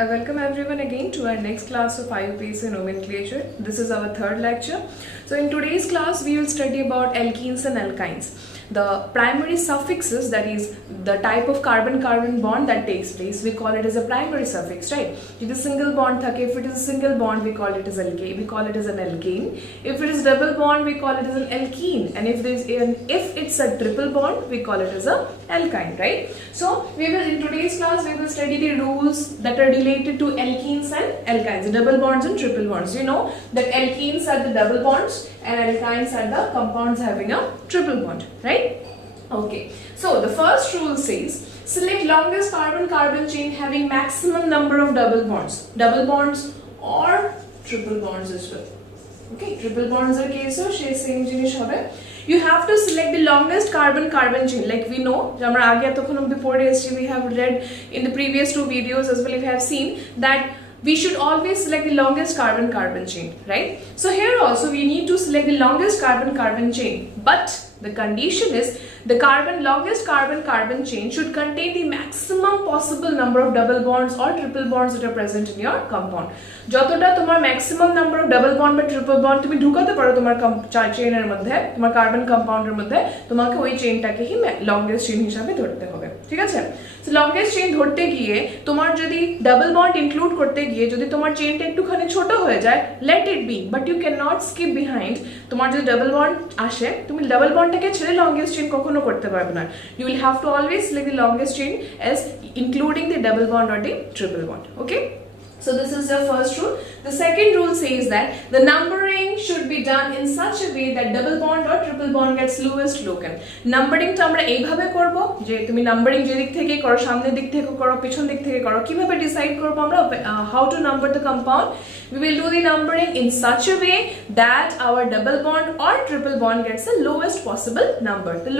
I welcome everyone again to our next class of IUPAC nomenclature. This is our third lecture. So in today's class we will study about alkenes and alkynes. The primary suffixes, that is the type of carbon-carbon bond that takes place, we call it as a primary suffix, right? If it is single bond, if it is a single bond, we call it as alkane. We call it as an alkane. If it is double bond, we call it as an alkene. And if it's a triple bond, we call it as a alkyne, right? So in today's class we will study the rules that are related to alkenes and alkynes, double bonds and triple bonds. You know that alkenes are the double bonds and alkynes are the compounds having a triple bond, right? Okay, so the first rule says select longest carbon-carbon chain having maximum number of double bonds or triple bonds as well. Okay, triple bonds are case so same jinish hobe. You have to select the longest carbon-carbon chain. Like we know, we have read in the previous two videos as well, we have seen that we should always select the longest carbon-carbon chain, right? So here also we need to select the longest carbon-carbon chain, but the condition is the longest carbon-carbon chain should contain the maximum possible number of double bonds or triple bonds that are present in your compound. যতটা তোমার maximum number of double bond বা triple bond তুমি ঢুকাতে পারো তোমার চেইনের মধ্যে, তোমার carbon কম্পাউন্ডের মধ্যে, তোমাকে ওই চেইনটাকে হি লংগেস্ট চেইন হিসেবে ধরতে হবে, ঠিক আছে? সো লংগেস্ট চেইন ধরতে গিয়ে তোমার যদি ডাবল বন্ড ইনক্লুড করতে গিয়ে যদি তোমার চেইনটা একটুখানি ছোট হয়ে যায়, let it be, but you can not skip behind. তোমার যদি ডাবল বন্ড আসে, তুমি ডাবল বন্ডটাকে ছেড়ে লংগেস্ট চেইন কখনো করতে পারবে না। You will have to always select the longest chain as including the double bond or the triple bond. Okay? So this is the first rule. The second rule says that the numbering should be done in such a way that double bond or triple bond gets lowest locus. Numbering to আমরা এইভাবে করব যে তুমি numbering যে দিক থেকে করো, সামনের দিক থেকে করো, পিছন দিক থেকে করো, কিভাবে ডিসাইড করব আমরা how to number the compound. We will do the numbering in such a way that our double bond or triple bond gets the lowest possible number. The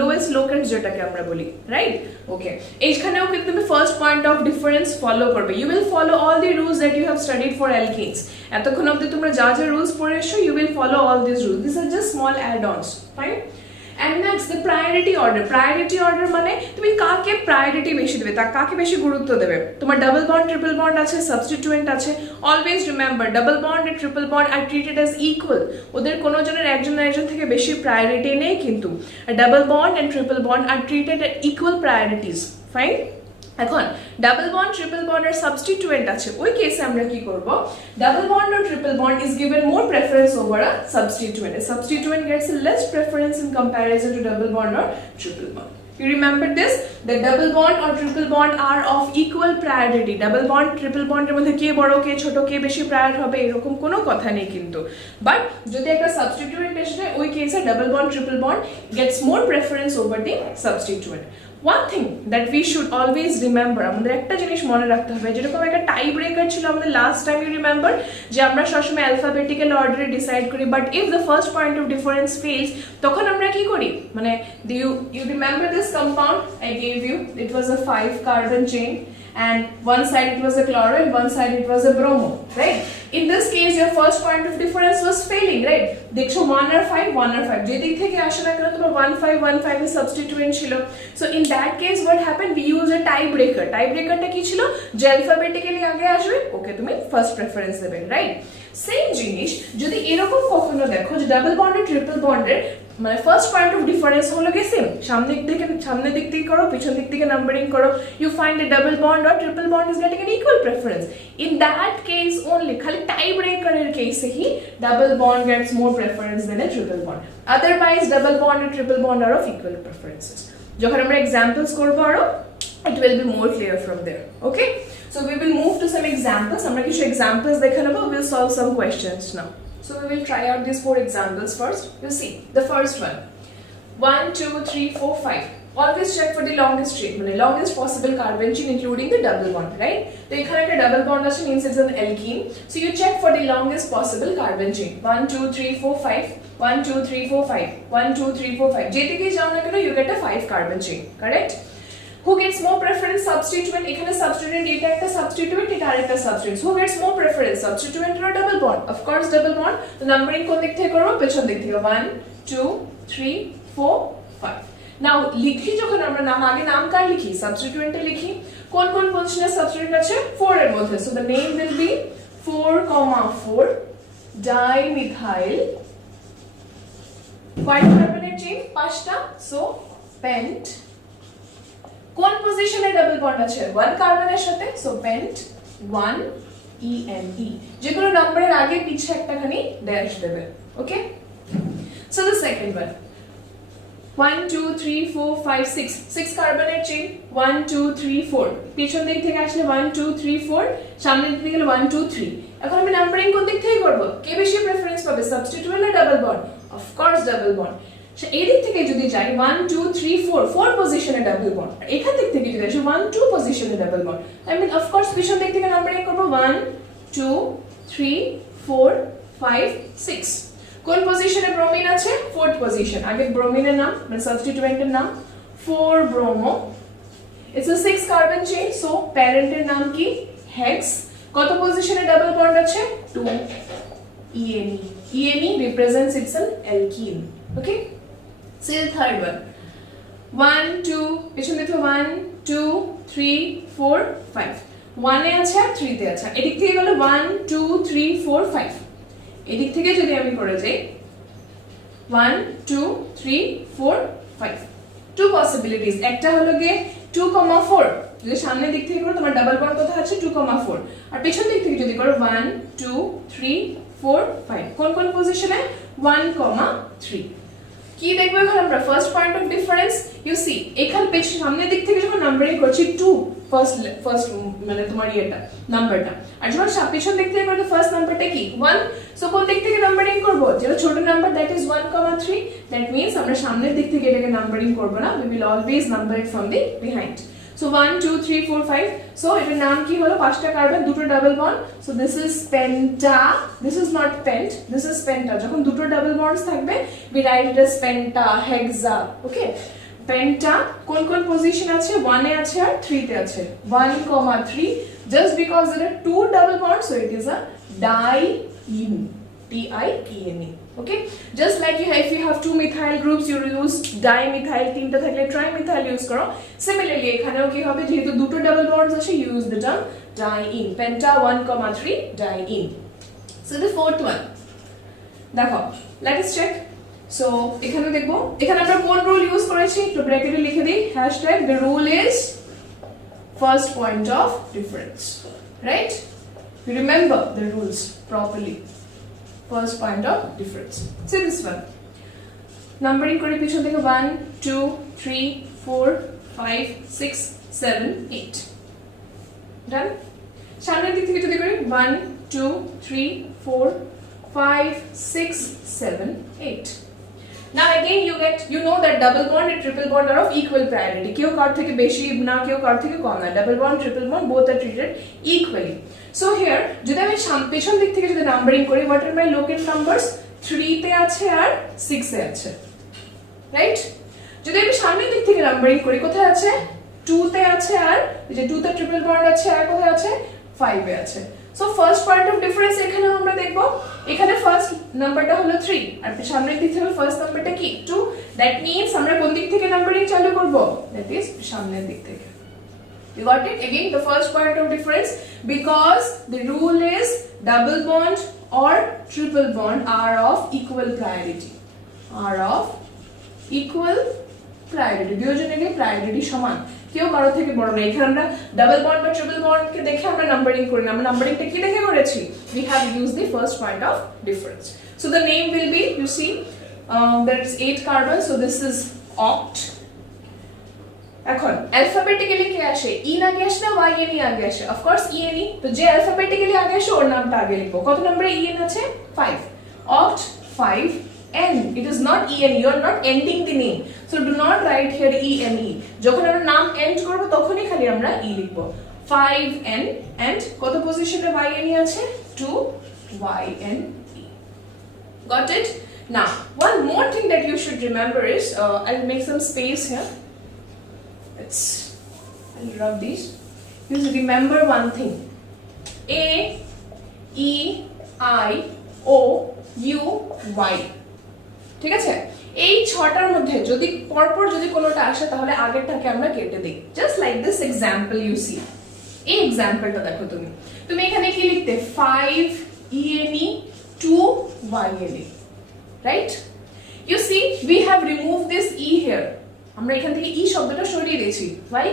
lowest locus যেটাকে আমরা বলি, right? Okay. এইখানেও কিন্তু তুমি first point of difference follow করবে. You will follow all the rules that you have studied for alkenes. এতক্ষণ অবধি তোমরা যা যা rules পড়ে এসো, you will follow all these rules. These are just small add-ons, fine? And next, the priority order. Priority order মানে তুমি কাকে priority বেশি দেবে, কাকে বেশি গুরুত্ব দেবে। তোমার double bond, triple bond আছে, substituent আছে। Always remember, double bond and triple bond are treated as equal. ওদের কোনো জনের একজন থেকে বেশি priority নেই কিন্তু। Double bond and triple bond are treated at equal priorities. Fine? এখন ডাবল বন্ড ট্রিপল বন্ড এর সাবস্টিটিউয়েন্ট আছে, ওই কেসে আমরা কি করব, double bond or triple bond is given more preference over a substituent. A substituent gets a less preference in comparison to double bond or triple bond. You remember this? The double bond or triple bond are of equal priority. Double bond, triple bond এর মধ্যে কে বড় কে ছোট কে বেশি prior হবে এরকম কোনো কথা নেই কিন্তু। বাট যদি একটা সাবস্টিটিউয়েন্ট এসে ওই কেসে double bond triple bond gets more preference over the substituent. One thing that we should always remember, আমাদের একটা জিনিস মনে রাখতে হবে, যেরকম একটা টাই ব্রেকার ছিল আমাদের লাস্ট টাইম, ইউ রিমেম্বার যে আমরা সবসময় অ্যালফাবেটিক্যাল অর্ডারে ডিসাইড করি, but if the first point of difference falls তখন আমরা কি করি, মানে you remember this compound I gave you, it was a 5 carbon chain and one side it was a chloro and one side it was a bromo, right? In this case your first point of difference was failing, right? দেখছো 1 আর 5 যে দিক থেকে আসে না কেন তোমার 1 5 এর substituent ছিল। So in that case what happened, we use a tie ব্রেকারটা কি ছিল, যে অ্যালফাবেটিক্যালি আগে আসবে ওকে তুমি ফার্স্ট প্রেফারেন্স দেবে, রাইট? সেম জিনিস যদি এরকম কখনো দেখো যে ডাবল বন্ড আর ট্রিপল বন্ডের মানে ফার্স্ট পয়েন্ট অফ ডিফারেন্স হলো কি সেম, সামনের দিক থেকে করো, পিছন দিক থেকে নাম্বারিং করো, you find a double bond or triple bond is getting an equal preference. In that case only, খালি টাই ব্রেকারের কেসে হি double bond gets more preference than a triple bond. Otherwise double bond and triple bond are of equal preferences. যখন আমরা examples করব আরো it will be more clear from there. Okay, so we will move to some examples. আমরা কিছু examples দেখে নেব, we will solve some questions now. So we will try out these 4 examples first. You see the first one, 1 2 3 4 5. Always check for the longest chain, মানে longest possible carbon chain including the double bond, right? তো এখানে একটা double bond আছে, means it's an alkene. So you check for the longest possible carbon chain. 1 2 3 4 5 1 2 3 4 5 1 2 3 4 5 যেদিকেই যাও না কেন you get a 5 carbon chain, correct? Who gets more preference? Substituent. এখানে substituent এটা একটা substituent, এটা আরেকটা substituent. Who gets more preference? Substituent or double bond? Of course double bond. তো নাম্বারিং কোন দিক থেকে করব, পেছন দিক থেকে। 1 2 3 4 5 নাও লিখি যখন আমরা নাম আগে নাম কার লিখি, সাবস্টিটিউয়েন্টে লিখি। কোন কোন পজিশনে সাবস্টিটিউট আছে 4 এর মধ্যে so the name will be 4,4 dimethyl কয়টা কার্বনের চেইন 5টা সো পেন্ট কোন পজিশনে ডাবল বন্ড আছে 1 কার্বনের সাথে সো পেন্ট 1 ENE যেগুলো নম্বরের আগে পিছে একটাখানি ড্যাশ দেবে okay so the second one 1 2 3 4 5 6 6 কার্বনের চেইন 1 2 3 4 পিছন দিক থেকে আসলে 1 2 3 4 সামনের দিকে গেলে 1 2 3 এখন আমি নাম্বারিং কোন দিক থেকে করব কে বেশি প্রেফারেন্স পাবে সাবস্টিটিউট না double bond of course double bond so এই দিক থেকে যদি যাই 1 2 3 4 4 পজিশনে ডাবল বন্ড আর এখান দিক থেকে যদি আসি 1 2 পজিশনে double bond I mean of course পিছন দিক থেকে নাম্বারিং করব 1 2 3 4 5 6 কোন পজিশনে ব্রোমিন আছে 4th পজিশন আগে ব্রোমিনের নাম মানে সাবস্টিটিউয়েন্টের নাম 4 bromo it's a 6 carbon chain so প্যারেন্টের নাম কি হেক্স কত পজিশনে ডাবল বন্ড আছে 2 ENE ENE represents it's an alkene okay so the third one 1 2 পিছনে তো 1 2 3 4 5 1 এ আছে আর 3 তে আছে এদিক থেকে গেল 1 2 3 4 5 এদিক থেকে যদি আমি করে যাই 1 2 3 4 5 two possibilities একটা হলো গিয়ে 2,4 যদি সামনের দিক থেকে করো তোমার ডাবল বন্ড কোথায় আছে 2,4 আর পেছন দিক থেকে যদি করো 1 2 3 4 5 কোন কোন পজিশনে 1,3 কি দেখবো এখন আমরা first point of difference you see এখান পেছন সামনের দিক থেকে যখন নাম্বারিং করছি 2 ফার্স্ট মানে তোমার এটা নাম্বারটা আর যখন পেছন দিক থেকে করলে ফার্স্ট নাম্বারটা কি 1 সো কোন দিক থেকে নাম্বারিং করব যেটা ছোট number that is 1,3 that means আমরা সামনের দিক থেকে এটাকে নাম্বারিং করব না we will always number it from the behind so 1 2 3 4 5 so এটার নাম কি হলো পাঁচটা কার্বন দুটো double bond so this is penta this is not pent this is penta যখন দুটো ডাবল বন্ডস থাকবে we write it as penta hexa okay penta কোন কোন পজিশন আছে 1 এ আছে আর 3 তে আছে 1,3 just because there are two double bonds so it is a diene DIENE okay just like if you have two methyl groups you use dimethyl তিনটা থাকলে trimethyl use করো similarly এখানেও কি হবে যেহেতু দুটো ডাবল বন্ডস আছে you use the term diene penta 1,3 diene so the fourth one দেখো let us check so এখানে দেখবো এখানে আমরা কোন রুল ইউজ করেছি তো ব্র্যাকেটে লিখে দেই #the rule is first point of difference right you remember the rules properly first point of difference see this one numbering করে পিছন থেকে 1 2 3 4 5 6 7 8 done সামনের দিক থেকে যদি করি 1 2 3 4 5 6 7 8 now again you know that double bond and triple bond are of equal priority কেউ কার থেকে বেশি না কেউ কার থেকে কম না double bond triple bond both are treated equally so here যদি আমি পেছন দিক থেকে যদি নাম্বারিং করি what are my locate numbers 3 তে আছে আর 6 এ আছে রাইট যদি আমি সামনের দিক থেকে নাম্বারিং করি কোথায় আছে 2 তে আছে আর এই যে 2 তে ট্রিপল বন্ড আছে আর কোথায় আছে 5 এ আছে so first point of difference এখানে আমরা দেখব এখানে ফার্স্ট নাম্বারটা হলো 3 আর সামনের দিক থেকে ফার্স্ট নাম্বারটা কি 2 দ্যাট মিন্স আমরা কোন দিক থেকে নাম্বারিং চালু করব দ্যাট ইজ সামনের দিক থেকে you got it again the first point of difference because the rule is double bond or triple bond are of equal priority দুজনেরই প্রায়োরিটি সমান কেউ কারো থেকে বড় না এখানে আমরা ডাবল বন্ড বা ট্রিপল বন্ড কে দেখে আমরা নাম্বারিং করি না আমরা নাম্বারিংটা কি দেখে করেছি we have used the first point of difference so the name will be you see there is 8 carbon so this is oct এখন অ্যালফাবেটিক্যালি কি আসে ই আগে আসে না YNE আগে আসে অফ কোর্স ENE তো যে অ্যালফাবেটিক্যালি আগে আসে ওর নামটা আগে লিখবো কত নম্বরে EN আছে 5 oct 5 N it is not ENE you are not ending the name so do not write here ENE যখন আমরা নাম এন্ড করব তখনই খালি আমরা E লিখব 5N and কত পজিশনে YNE আছে 2YNE got it now one more thing that you should remember is I'll make some space here I'll rub these you should remember one thing A E I O U Y ঠিক আছে এই ছটার মধ্যে যদি পরপর যদি কোনোটা আসে তাহলে আগেরটাকে আমরা কেটে দিই, just like this example you see. এই এক্সাম্পলটা দেখো, তুমি এখানে কি লিখতে 5 ENE 2 YNE, right? You see, we have removed this E here. আমরা এখান থেকে E শব্দটা সরিয়ে দিয়েছি। Why?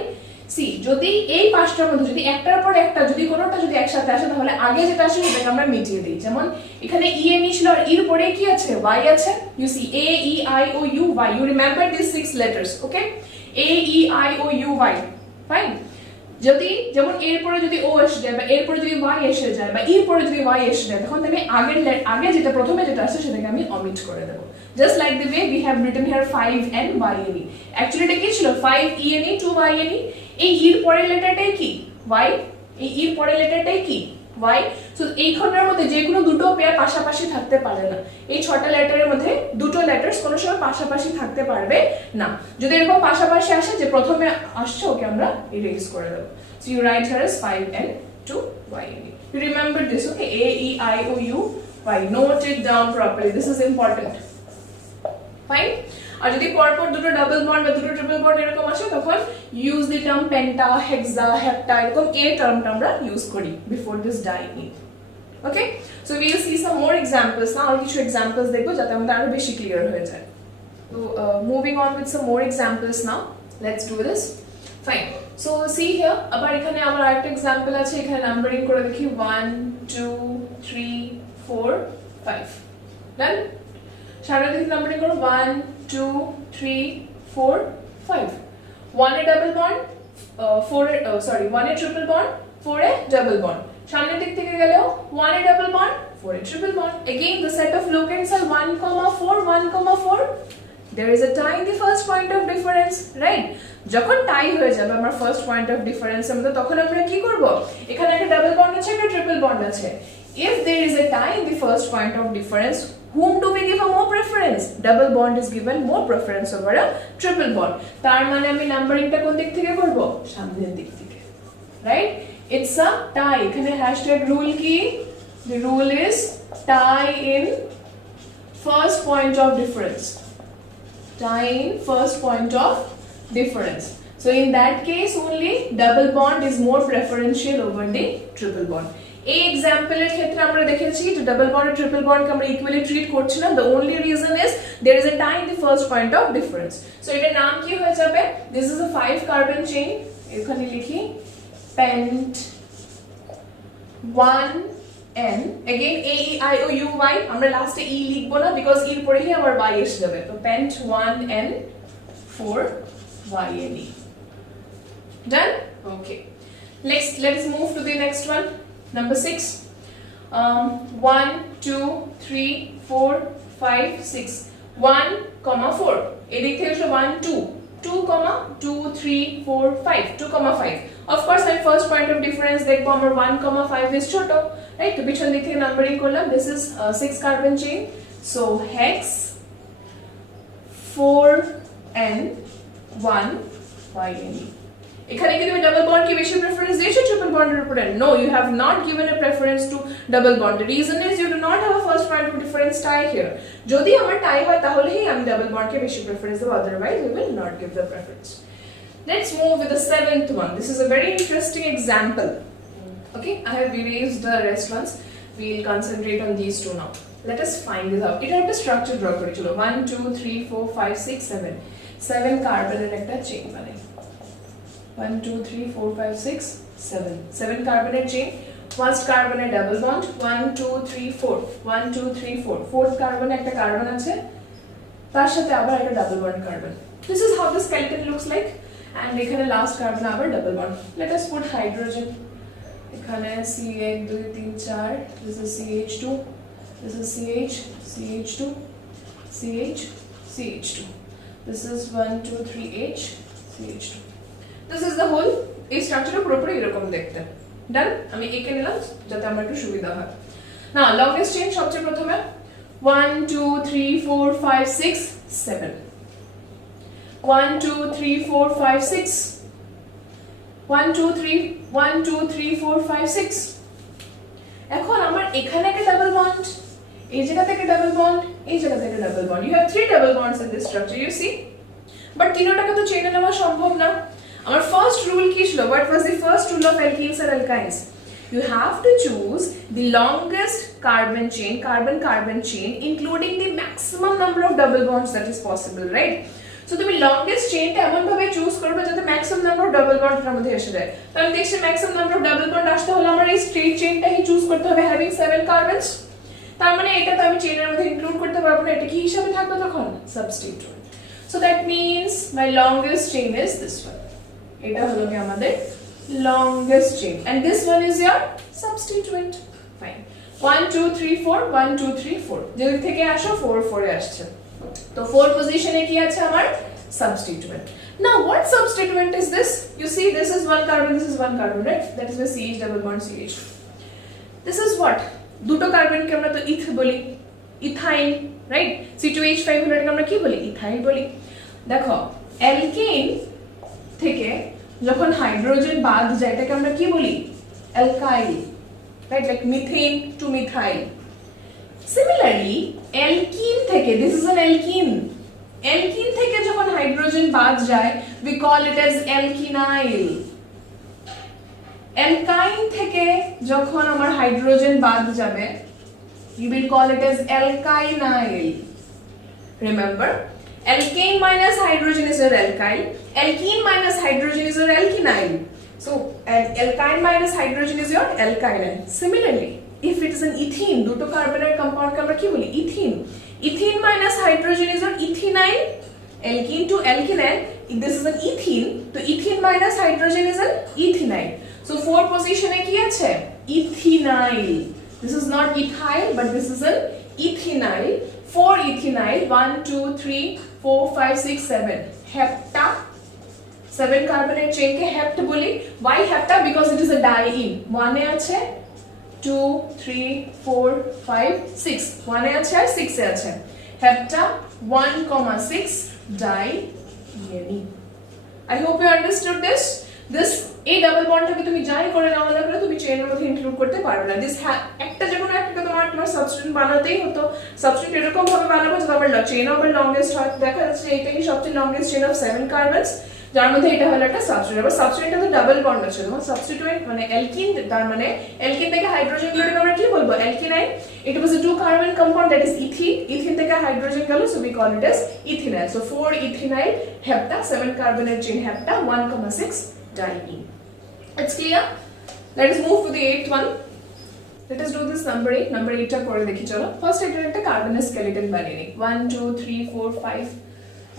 See, যদি এই পাঁচটার মধ্যে যদি একটার পর একটা যদি কোনোটা যদি একসাথে আসে তাহলে আগে যেটা আসে সেটাকে আমরা মিটিয়ে দিই। যেমন এখানে E N E ছিল আর এর পরে কি আছে? Y আছে। You see, A E I O U Y. You remember these 6 letters, okay? A E I O U Y. Fine. যদি যেমন এর পরে যদি ও এসে যায় বা এর পরে যদি y এসে যায় বা এর পরে যদি y এসে যায় তখন আমি আগে যেটা প্রথমে যেটা আসে সেটাকে আমি অমিট করে দেব, just like the way we have written here 5 and YNE। Actually এটা কি ছিল 5 ENE 2 YNE। এই এর পরের লেটারটাই কি y, এই এর পরের লেটারটাই কি y। সো এইখানের মধ্যে যে কোনো দুটো পেয়ার পাশাপাশি থাকতে পারে না। এই ছটা লেটারের মধ্যে দুটো লেটারস কোনো সময় পাশাপাশি থাকতে পারবে না। যদি এরকম পাশাপাশি আসে যে প্রথমে আসছে ওকে আমরা ইরেজ করে দেব। So you write here as 5 and 2 YNE. You remember this, okay? A E I O U Y. Note it down properly. This is important. Fine. আর যদি পরপর দুটো ডাবল বন্ড বা দুটো ট্রিপল বন্ড এরকম আসে তখন use the term penta, hexa, hepta, এরকম এ টার্মটা আমরা ইউজ করি before this diene. Okay, so we will see some more examples now. আর কিছু এক্সাম্পলস দেখবো যাতে আমাদের আরো বেশি ক্লিয়ার হয়ে যায়। তো moving on with some more examples now, let's do this. Fine, so C here, আবার এখানে আমার আরেকটা এক্সাম্পল আছে। এখানে নাম্বারিং করে দেখি 1 2 3 4 5। ডান? সামনে দিকে নাম্বারিং করো 1 2 3 4 5। 1 এ ডাবল বন্ড, 4 এ সরি 1 এ ট্রিপল বন্ড, 4 এ ডাবল বন্ড। সামনের দিক থেকে গেলেও 1 এ double bond, 4 A triple bond. Again the set of locants are 1, 4 1, 4. There is a tie in the first point of difference, right? যখন টাই হয়ে যাবে আমার ফার্স্ট পয়েন্ট অফ ডিফারেন্স এর মধ্যে তখন আমরা কি করব? এখানে একটা ডাবল বন্ড আছে, একটা ট্রিপল বন্ড আছে। If there is a tie in the first point of difference, whom do we give a more preference? Double bond is given more preference over a triple bond. তার মানে আমি নাম্বারিংটা কোন দিক থেকে করব? সামনের দিক থেকে, রাইট? It's a tie. এখানে হ্যাশট্যাগ রুল কি? The rule is tie in first point of difference. Tie in first point of difference. So in that case only double bond is more preferential over the triple bond. এই এক্সাম্পলের ক্ষেত্রে আমরা দেখেছি যে double bond আর triple বন্ডকে আমরা equally treat করছি না। The only reason is there is a tie in the first point of difference. So এটার নাম কি হয়ে যাবে? This is a 5 carbon chain. এখানে লিখি pent 1n। Again A E I O U Y। আমরা লাস্টে ই লিখবো না বিকজ এর পরেই আবার y এসে যাবে। তো pent 1n 4 YNE। Done? Okay. Next, let's move to the next one. Number 6. 1 2 3 4 5 6। 1, 4। এদিক থেকে 1 2 2, 2 3 4 5 2, 5। Of course my first point of difference দেখবো আমার 1, 5 is ছোট, right? তো পিছন দিক থেকে নাম্বারিং করলাম। This is 6 carbon chain, so hex 4n 1 YNE। এখানে কি তুমি ডাবল বন্ড কি বেশি প্রেফারেন্স দিয়েছো ট্রিপল বন্ডের উপরে? No, you have not given a preference to double bond. The reason is you do not have a first point of difference tie here. যদি আমার টাই হয় তাহলেই আমি ডাবল বন্ডকে বেশি প্রেফারেন্স দেব, otherwise we will not give the preference. Let's move with the 7th one. This is a very interesting example. Okay, I have erased the rest ones. We'll concentrate on these two now. Let us find this out. এটা একটা structure draw করি। চলো 1 2 3 4 5 6 7 7 কার্বনের একটা chain বানাই। 1 2 3 4 5 6 7 7 কার্বনের chain. First কার্বনে double bond 1 2 3 4 1 2 3 4 fourth কার্বনে একটা কার্বন আছে, তার সাথে আবার একটা double bond carbon. This is how the skeleton looks like. And এখানে লাস্ট কার্বন আবার double bond. Let us put hydrogen. এখানে C1 2 3 4। This is CH2. This is CH CH2 CH CH2. This is 1 2 3 H CH2. This is the whole. এই স্ট্রাকচারটা পুরোপুরি এরকম দেখতে। ডান? আমি একে নিলাম যাতে আমার একটু সুবিধা হয়। নাও লংগেস্ট চেইন সবচেয়ে প্রথমে 1 2 3 4 5 6 7। 1 2 3 4 5 6 1 2 3 1 2 3 4 5 6। এখন আমার এখানে একটা ডাবল বন্ড, এই জায়গা থেকে ডাবল বন্ড, এই জায়গা থেকে double bond. You have 3 double bonds in this structure, you see? But তিনটাকে তো চেইনে নেওয়া সম্ভব না। আমার ফার্স্ট রুল কি ছিল? What was the first rule of alkenes and alkynes? You have to choose the longest carbon chain including the maximum number of double bonds that is possible, right? So তুমি longest chainটা এমন ভাবে choose করবে যাতে maximum number of double bond এর মধ্যে এসে যায়। তো আমি দেখছি maximum number of double bond আসতে হলে আমার এই straight chainটাই চুজ করতে হবে having 7 carbons। তার মানে এটা তো আমি চেইনের মধ্যে ইনক্লুড করতে পারবো না, এটা কি হিসাবে থাকবে তখন? Substituent. So that means my longest chain is this one. এটা হলো কি আমাদের longest chain and this one is your substituent. Fine. 1 2 3 4 1 2 3 4 যেদিক থেকে আসো 4 4 এ আসছে, তো 4 পজিশনে কি আছে আমার? Substituent. Now what substituent is this? You see this is one carbon, this is one carbon, right? That is the CH double bond CH. This is what? দুটো কার্বনকে আমরা তো ইথ বলি, ইথাইন, রাইট? C2H5 হলো এটাকে আমরা কি বলি? ইথাইল বলি। দেখো অ্যালকেন থেকে যখন হাইড্রোজেন বাদ যায় এটাকে আমরা কি বলি? Alkyl, right? Like methane to methyl. Similarly alkene থেকে, this is an alkene, alkene থেকে যখন হাইড্রোজেন বাদ যায় we call it as alkenyl. Alkyne থেকে যখন আমার হাইড্রোজেন বাদ যাবে you will call it as alkynyl. Remember, alkane minus hydrogen is your alkyl, alkene minus hydrogen is your alkenyl. So alkyne minus hydrogen is your alkynyl. Similarly, if it is an ethene, দুটো কার্বনের কম্পাউন্ডকে আমরা কি বলি? Ethene. Ethene minus hydrogen is your ethenyl. Alkene to alkenyl, this is an ethene, so ethene minus hydrogen is an ethenyl. So 4 position কি আছে? Ethenyl. This is not ethyl but this is an ethenyl. 4 ethenyl, 1 2 3 4 5 6 7 hepta, 7 কার্বনের চেইনকে হেপ্ট বলি। why hepta? because it is a diene। 1 এ আছে 2 3 4 5 6, 1 এ আছে আর 6 এ আছে, hepta 1,6 diene। I hope you understood this. This এই double বন্ডটাকে তুমি যাই করে নাও না করে তুমি চেইনের মধ্যে ইনক্লুড করতে পারবে না। দিস একটা যে কোনো একটা তোমার সাবস্টিটিউয়েন্ট বানাতেই হতো। সাবস্টিটিউয়েন্ট এরকম ভাবে বানাবো যাতে আমার চেইন অফ লংগেস্ট হয়। দেখা যাচ্ছে এইটাই সবচেয়ে লংগেস্ট চেইন অফ 7 কার্বনস, যার মধ্যে এটা হলো একটা সাবস্টিটিউয়েন্ট। আবার সাবস্টিটিউয়েন্টটা তো ডাবল বন্ড আছে, তখন সাবস্টিটিউয়েন্ট মানে অ্যালকিন, তার মানে অ্যালকিন থেকে হাইড্রোজেন গেলে আমরা কি বলবো? অ্যালকিনাইল। ইট ওয়াজ a 2 carbon compound that is ethene, ethene থেকে হাইড্রোজেন গেল, so we call it as ethenyl. So 4 ethenyl hepta, 7 কার্বনের chain hepta 1,6 diene. It's clear? Let us move to the 8th one. Let us do this number 8. Number 8 টা করে দেখি চলো। First এটা একটা কার্বনের স্কেলেটন বানিয়ে নিই। 1 2 3 4 5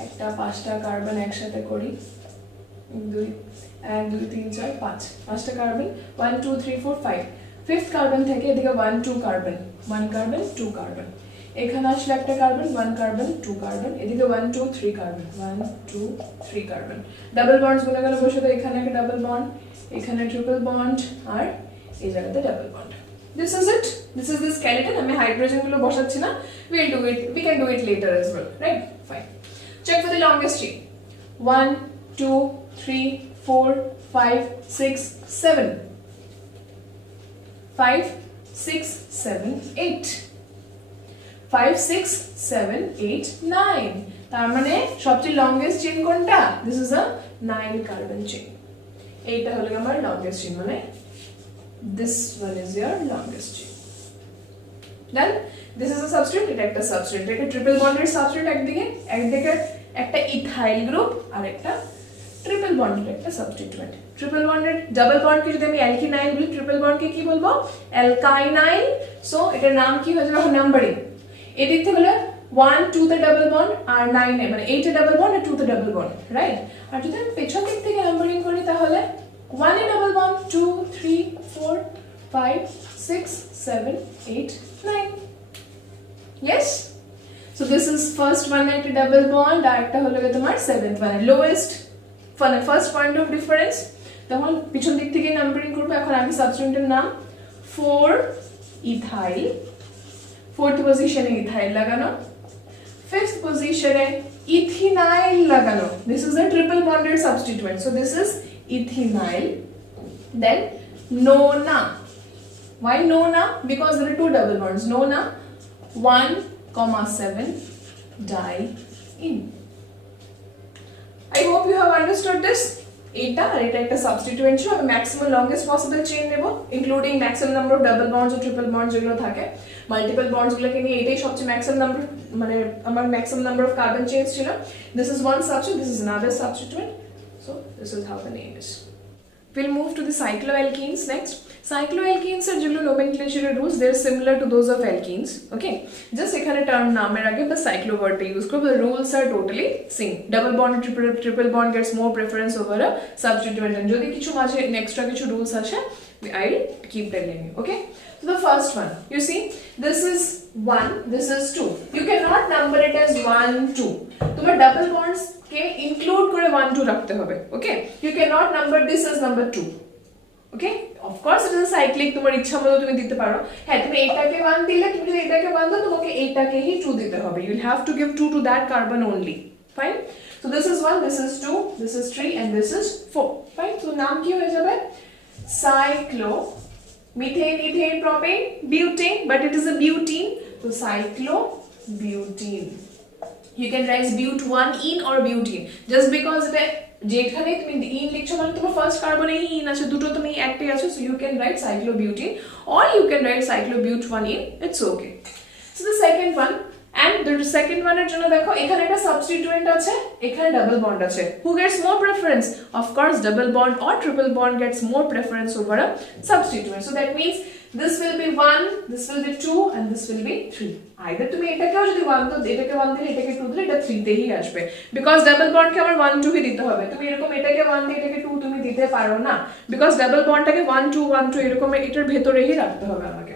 একটা 5টা কার্বন একসাথে করি। 2 1 2 3 4 5 5টা কার্বন 1 2 3 4 5। ফিফথ কার্বন থেকে এদিকে 1 2 কার্বন 1 কার্বন 2 কার্বন। এখানে আসলে একটা কার্বন 1 কার্বন 2 কার্বন, এদিকে 1 2 3 কার্বন 1 2 3 কার্বন। ডাবল বন্ডস গুলো গেল বসে, তো এখানে একটা ডাবল বন্ড, এখানে ট্রিপল বন্ড আর এই জায়গাতে double bond. This is it. This is the skeleton. আমি হাইড্রোজেন গুলো বসাচ্ছি না, we can do it later as well, right? Fine. Check for the longest chain. 1 2 3 4 5 6 7 5 6 7 8 5 6 7 8 9, তার মানে সবচেয়ে লংগেস্ট চেইন কোনটা? This is a 9 carbon chain. এইটা হলো আমার লংগেস্ট চেইন, মানে this one is your longest chain. Then this is a substituent, এটা একটা সাবস্টিটিউয়েন্ট, এটা ট্রিপল বন্ডের সাবস্টিটিউয়েন্ট একদিকে একটা ইথাইল গ্রুপ আর একটা ট্রিপল বন্ডের একটা সাবস্টিটিউয়েন্ট। ট্রিপল বন্ডের ডাবল বন্ডকে যদি আমি অ্যালকিনাইল বলি, ট্রিপল বন্ডকে কি বলবো? অ্যালকাইনাইল। সো এটার নাম কি হয়ে যাবে? নাম্বারিং। এদিক থেকে হলো 1 2 তে ডাবল বন্ড আর 9 এ মানে 8 এ ডাবল বন্ড আর 2 তে ডাবল বন্ড, রাইট? আর যদি আমি পেছন দিক থেকে নাম্বারিং করি তাহলে 1 এ double bond 2 3 4 5 6 7 8 9. Yes? So this is first one at a double bond, আর একটা হলো তোমার seventh one, lowest first point of difference। তখন পিছন দিক থেকে নাম্বারিং করব। এখন আমি সাবস্টিটিউয়েন্টের নাম 4 ইথাইল, fourth পজিশনে ইথাইল লাগানো, fifth পজিশনে ইথিনাইল লাগানো। This is a triple bonded substituent, so this is ethenyl. Then nona. Why nona? Because there are two double bonds. Nona 1,7 diene. I hope you have understood this. এটা আর এটা একটা substituent ছিল, আমি maximum longest possible chain নেব, including maximum number of double bonds ও triple bonds যেগুলো থাকে, multiple bonds গুলোকে নিয়ে এটাই সবচেয়ে ম্যাক্সিমাম নাম্বার, মানে আমার maximum number of carbon chains ছিল. This is one substituent, this is another substituent. So this is how the name is. We'll move to the cycloalkenes next. Cycloalkenes are যেগুলো nomenclature rules, they are similar to those of alkenes. Okay, just এখানে term নামের আগে বাস cyclo ওয়ার্ডটা use করব. The rules are totally same. Double bond triple bond gets more preference over a substituent. And যদি কিছু মাঝে extra কিছু rules আসে, I'll keep telling you. Okay, so the first one, you see, this is 1, this is 2. You cannot number it as 1 2. তোমার double bonds কে include করে 1 2 রাখতে হবে. Okay, you cannot number this as number 2. Okay, of course it is cyclic, তোমার ইচ্ছা মতো তুমি দিতে পারো. হ্যাঁ, তুমি এটাকে 1 দিলে, তুমি যদি এটাকে 1 দাও, তোমাকে এইটাকেই 2 দিতে হবে. You will have to give 2 to that carbon only. Fine, so this is 1, this is 2, this is 3 and this is 4. Fine, so নাম কি হয়ে যাবে? Cyclo methane ethane propane butane, but it is a butene, so cyclo butene. You can write but1ene or butene just because এটা যেখানে তুমি in লিখছো মানে তোমার ফার্স্ট কার্বনে ইন আছে, দুটো তুমি একটাই আছে, so you can write cyclobutene or you can write cyclobut1ene, it's okay. So the second one, and the second one এর জন্য দেখো এখানে একটা সাবস্টিটিউয়েন্ট আছে, এখানে ডাবল বন্ড আছে. Who gets more preference? Of course double bond or triple bond gets more preference over a substituent. So that means this will be 1, this will be 2 and this will be 3. Either তুমি এটাকেও যদি 1 দাও, এটাকে 1 দিলে এটাকে 2 দিলে এটা 3 তেই আসবে, বিকজ ডাবল বন্ড কে আমার 1 2 কে দিতে হবে. তুমি এরকম এটাকে 1 দিয়ে এটাকে 2 তুমি দিতে পারো না, বিকজ ডাবল বন্ডটাকে 1 2 1 2 এরকম এটার ভেতরেই রাখতে হবে আমাকে.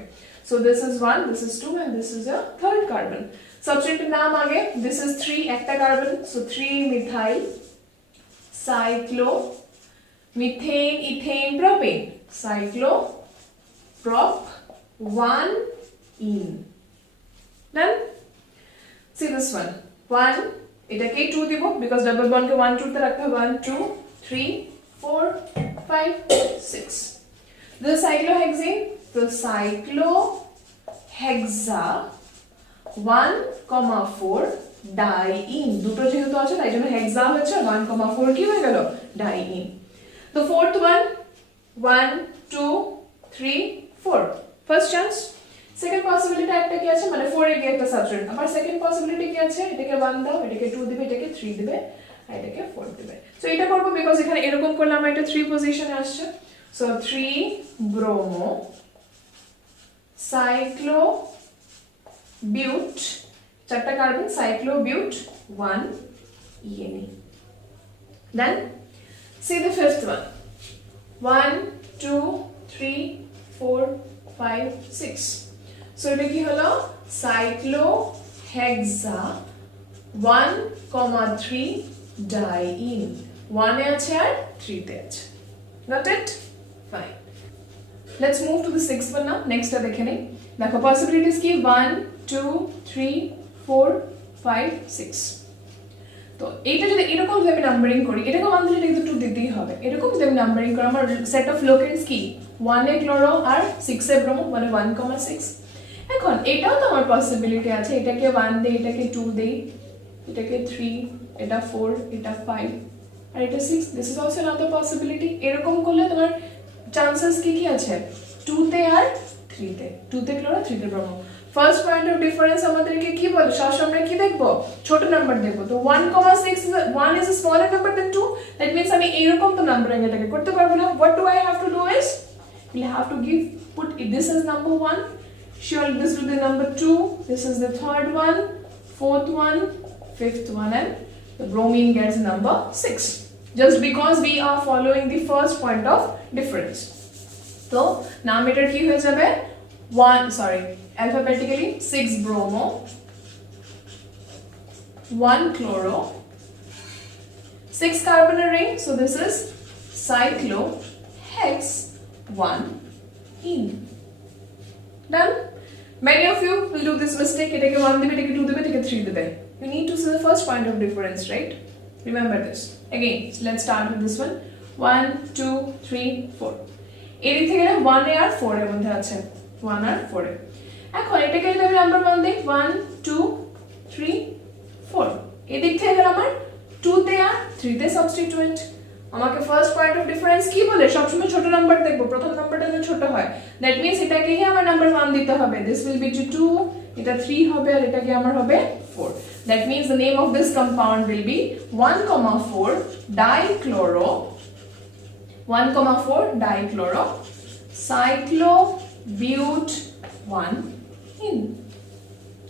So this is 1, this is 2 and this is a third carbon. Substituent নাম আগে, this is 3 একটা carbon, so 3 methyl cyclo methane ethane propane, cyclo prop 1ene. Then see this one, 1 এটাকে 2 দিব, because double bond কে 1 2 তে রাখতে হবে. 1 2 3 4 5 6. The cyclohexane, the cyclohexa 1,4 diene, দুটো যেহেতু আছে তাই জন্য হেক্সা হচ্ছে, 1,4 কি হয়ে গেল? diene. The fourth one, 1 2 3 4. First chance. Second possibility একটা কি আছে, মানে 4 এর একটা সাবস্টিটিউয়েন্ট. আবার সেকেন্ড পসিবিলিটি কি আছে, এটাকে 1 দাও, এটাকে 2 দিবে, এটাকে 3 দিবে, আর এটাকে 4 দিবে. সো এটা করব বিকজ এখানে এরকম করলে আমার এটা 3 পজিশনে আসছে. সো 3 ব্রোমো সাইক্লো বিউট, চারটা carbon, সাইক্লোবিউট 1ene. Then see the fifth one, 1 2 3 4 5 6. So এটা কি হলো? cyclohexa 1,3 diene. 1 এ আছে আর 3 তে আছে. Got it? Fine. Let's move to the sixth one now. Next টা দেখে নেই. দেখো possibilities কি 1 2 3 4 5 6. তো এইটা যদি এরকম যদি আমি নাম্বারিং করি, এটাকে 1 দিলে এটা 2 দিতেই হবে. এরকম যদি আমি নাম্বারিং করি, আমার সেট অফ লোকেন্স কি 1 এ ক্লোরো আর 6 এ ব্রোমো, মানে 1,6. এখন এটাও তো আমার পসিবিলিটি আছে, এটাকে 1 দেই, এটাকে 2 দেই, এটাকে 3, এটা 4, এটা 5 আর এটা 6. This is also another possibility. এরকম করলে তোমার চান্সেস কি কি আছে, 2 তে আর 3 তে, 2 তে ক্লোরো 3 তে bromo. First point of difference আমাদেরকে কি বলে, সবসময় কি দেখব, ছোট নাম্বার দেখব. তো 1,6 is 1 is a smaller number than 2. that means আমি এরকম তো নাম্বারিং এটাকে করতে পারবো না. what do I have to do is, we have to put this as number 1. Sure, this will be number 2, this is the third one, fourth one, fifth one, and the bromine gets number 6, just because we are following the first point of difference. So naam etar ki hoye jabe, alphabetically 6 bromo 1 chloro 6 carbon ring, so this is cyclohex 1ene. Done. Many of you will do this mistake, etake 1 dibe, etake 2 dibe, etake 3 dibe. You need to see the first point of difference, right? Remember this. Again, so let's start with this one. 1 2 3 4. এদিক থেকে 1 এ আর 4 এর মধ্যে আছে, 1 আর 4 এ. এখন এটাকে যদি আমি number 1 দিই 1 2 3 4 এদিক থেকে গেল আমার 2 তে আর 3 তে সাবস্টিটিউয়েন্ট আমাকে ফার্স্ট পয়েন্ট অফ ডিফারেন্স কি বলে সবসময় ছোট নাম্বার দেখব প্রথম নাম্বারটা যেন ছোট হয় দ্যাট মিন্স এটাকেই আমার নাম্বার 1 দিতে হবে দিস উইল বি 2 এটা 3 হবে আর এটাকে আমার হবে 4 that means the name of this compound will be 1,4 dichloro 1,4 dichloro cyclobute 1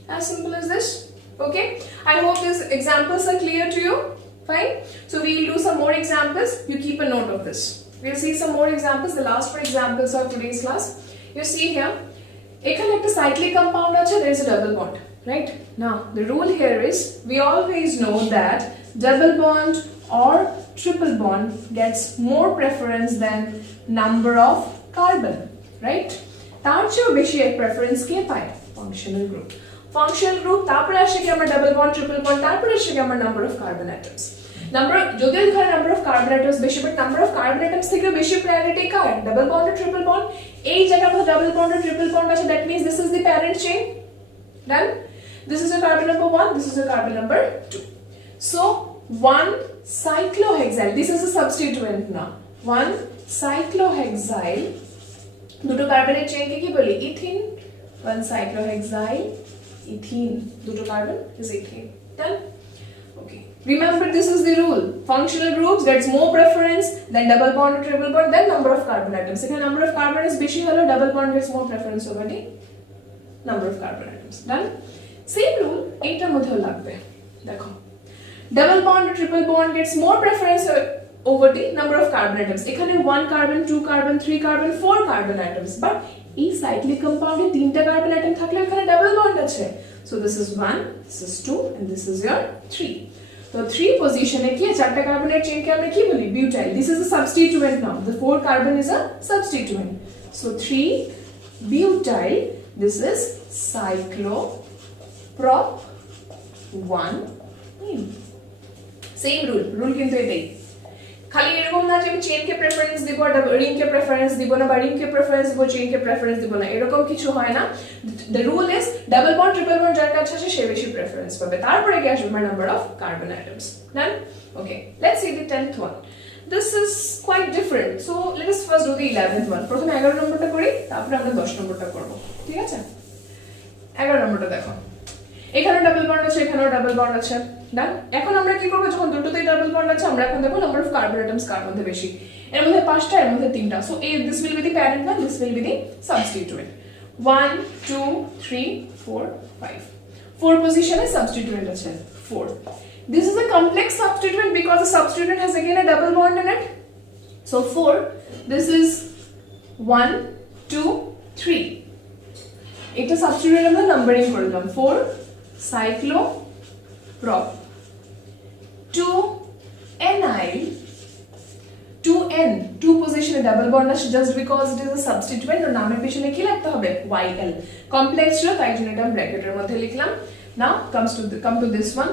as simple as this. Okay, I hope these examples are clear to you. Fine, so we will do some more examples. You keep a note of this. We'll see some more examples. The last 4 examples of today's class. You see here ekhane ekta cyclic compound ache, there is a double bond, right? Now the rule here is we always know that double bond or triple bond gets more preference than number of carbon, right? তার চেয়ে বেশি এক preference কে পায় functional group. Functional group তারপরে আসে কি আমরা double bond triple bond তারপরে আসে কি আমরা number of carbon atoms. যদিও এখানে number of carbon atoms বেশি but number of carbon atoms থেকে বেশি priority car double bond or triple bond এই জায়গায় আমরা double bond or triple bond আছে that means this is the parent chain. Done. This is a carbon number 1, this is a carbon number 2. So 1 cyclohexyl, this is a substituent now. 1 cyclohexyl দুটো কার্বনের চেইনকে কি বলি ethene 1 cyclohexyl ethene দুটো carbon is ethene. Done. Okay, remember this is the rule. Functional groups gets more preference than double bond or triple bond than number of carbon atoms. If the number of carbon is বেশি হলো double bond gets more preference over the number of carbon atoms. Done. Same rule এইটার মধ্যেও লাগবে দেখো double bond or triple bond gets more preference over the number of carbon atoms. এখানে 1 carbon 2 carbon 3 carbon 4 carbon atoms but এই cyclic compound এ তিনটা carbon atom থাকলে এখানে double bond আছে so this is 1 this is 2 and this is your 3 তো 3 পজিশনে কি চারটা কার্বনের চেইনকে আমরা কি বলি butyl this is a substituent now the 4 carbon is a substituent so 3 butyl this is cycloprop 1 same rule কিন্তু এটাই খালি এরকম না যে আমি চেইনকে প্রেফারেন্স দিব আর রিংকে প্রেফারেন্স দিব না বা রিংকে প্রেফারেন্স দিব চেইনকে প্রেফারেন্স দিব না এরকম কিছু হয় না the rule is double bond triple bond যার কাছে আছে সে বেশি প্রেফারেন্স পাবে তারপরে কি আসবে number of carbon atoms done okay let's see the 10th one this is quite different so let us first do the 11th one প্রথমে 11 নম্বরটা করি তারপরে আমরা 10 নম্বরটা করব ঠিক আছে 11 নম্বরটা দেখো এখানে ডাবল বন্ড আছে এখানেও ডাবল বন্ড আছে ডান এখন আমরা কি করব যখন দুটোতেই ডাবল বন্ড আছে আমরা এখন দেখব নাম্বার অফ কার্বন অ্যাটমস কার মধ্যে বেশি এর মধ্যে পাঁচটা এর মধ্যে তিনটা so this will be the parent one this will be the substituent 1 2 3 4 5 4 position A substituent আছে 4 this is a complex substituent because the substituent has again a double bond in it so 4 this is 1 2 3 এটা substituent আমরা numbering করে দিলাম 4 cycloprop 2 2 পজিশনে double bond আছে just because it is a substituent আর নামের পিছনে কি লিখতে হবে yl কমপ্লেক্স ছিল তাই জন্য এটা ব্র্যাকেটের মধ্যে লিখলাম নাও come to this one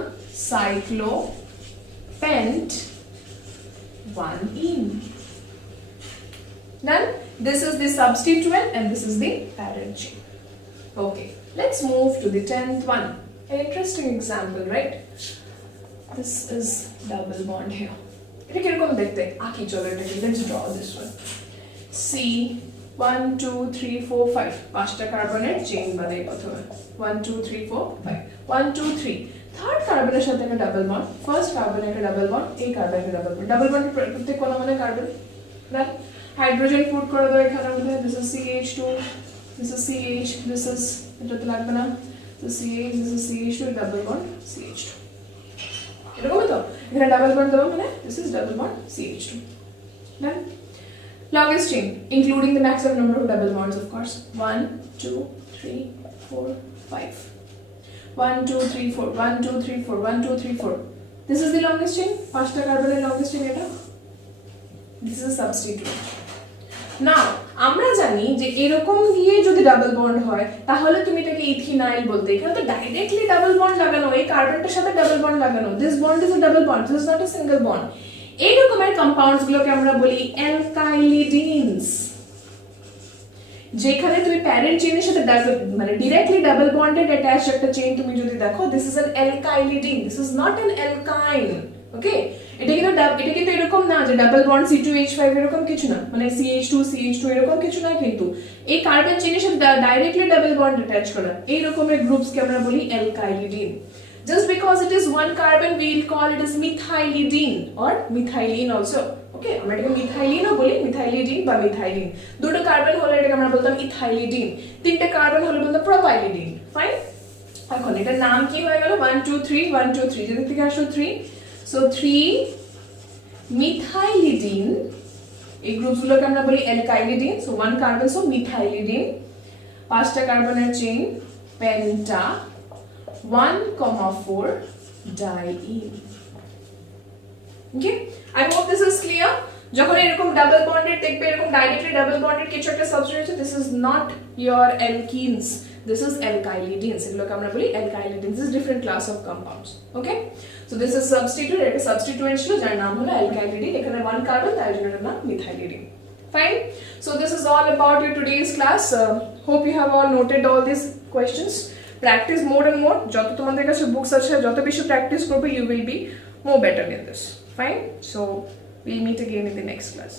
cyclopent 1 done this is the substituent and this is the parent chain okay let's move to the 10th one an interesting example right this is double bond here এটা কিরকম দেখতে আঁকি চলো এটা কি let's draw this one see 1 2 3 4 5 পাঁচটা কার্বনের chain বানাই প্রথমে 1 2 3 4 5 1 2 3 থার্ড কার্বনের সাথে একটা ডাবল বন্ড ফার্স্ট কার্বনের একটা ডাবল বন্ড এই কার্বনের ডাবল বন্ড প্রত্যেক কলমে কার্বন রাইট হাইড্রোজেন পুট করে দাও এখানে মধ্যে this is CH2 this is CH this is এটা তো লাগবে না so CH this is CH2 double bond CH2 এরকম তো এখানে ডাবল বন্ড দেবো মানে this is double bond CH2 done longest chain including the maximum number of double bonds of course 1 2 3 4 5 1 2 3 4 1 2 3 4 1 2 3 4 this is the longest chain পাঁচটা কার্বনের longest chain এটা this is a substituent now আমরা জানি যে এরকম গিয়ে যদি ডাবল বন্ড হয় তাহলে তুমি এটাকে ইথিনাইল বলতে এখানে তো ডাইরেক্টলি ডাবল বন্ড লাগানো এই কার্বনটার সাথে ডাবল বন্ড লাগানো this bond is a double bond this is not a single bond এই রকমের কম্পাউন্ডস গুলোকে আমরা বলি অ্যালকাইলিডিনস যেখানে তুমি প্যারেন্ট চেইনের সাথে মানে ডিরেক্টলি ডাবল বন্ডেড অ্যাটাচ একটা চেইন তুমি যদি দেখো, this is an alkylidene, this is not an alkyne. Okay, এটা কিন্তু এরকম না যে ডাবল বন্ড C2H5 এরকম কিছু না, মানে CH2 এরকম কিছু না, কিন্তু এই কার্বন চেইনের সাথে ডাইরেক্টলি ডাবল বন্ড অ্যাটাচ করা এই রকমের গ্রুপসকে আমরা বলি অ্যালকাইলিডিন। Just because it is one carbon, we'll call it as methylidene or methylene also. ওকে, আমরা এটাকে মিথাইলিনও বলি, মিথাইলিডিন বা মিথাইলিন। দুটো কার্বন হলে এটাকে আমরা বলতাম ইথাইলিডিন, তিনটে কার্বন হলে বলতাম প্রোপাইলিডিন। ফাইন, এখন এটার নাম কি হয়ে গেল? 1 2 3 1 2 3, যেদিক থেকে আসলো 3, সো 3 মিথাইলিডিন। এই গ্রুপগুলোকে আমরা বলি alkylidene. So 1 carbon, so methylidene. 5টা কার্বনের chain penta 1,4 diene. Okay, I hope this is clear. যখন এরকম ডাবল বন্ডেড দেখবে, এরকম ডাইরেক্টলি ডাবল বন্ডেড কিছু একটা সাবস্টিটিউট আছে, this is not your alkenes, this is alkylidenes. এগুলোকে আমরা বলি alkylidenes, this is different class of compounds. Okay, so this is substitute, এটা সাবস্টিটিউয়েন্ট ছিল যার নাম হলো অ্যালকাইলিডিন। এখানে 1 কার্বন, তাই জন্য এটার নাম মিথাইলিডিন। Fine, so this is all about your today's class. Hope you have all noted all these questions. Practice more and more. যত তোমাদের কাছে বুকস আছে, যত বেশি প্র্যাকটিস করবে, you will be more better in this. Fine, so we'll meet again in the next class.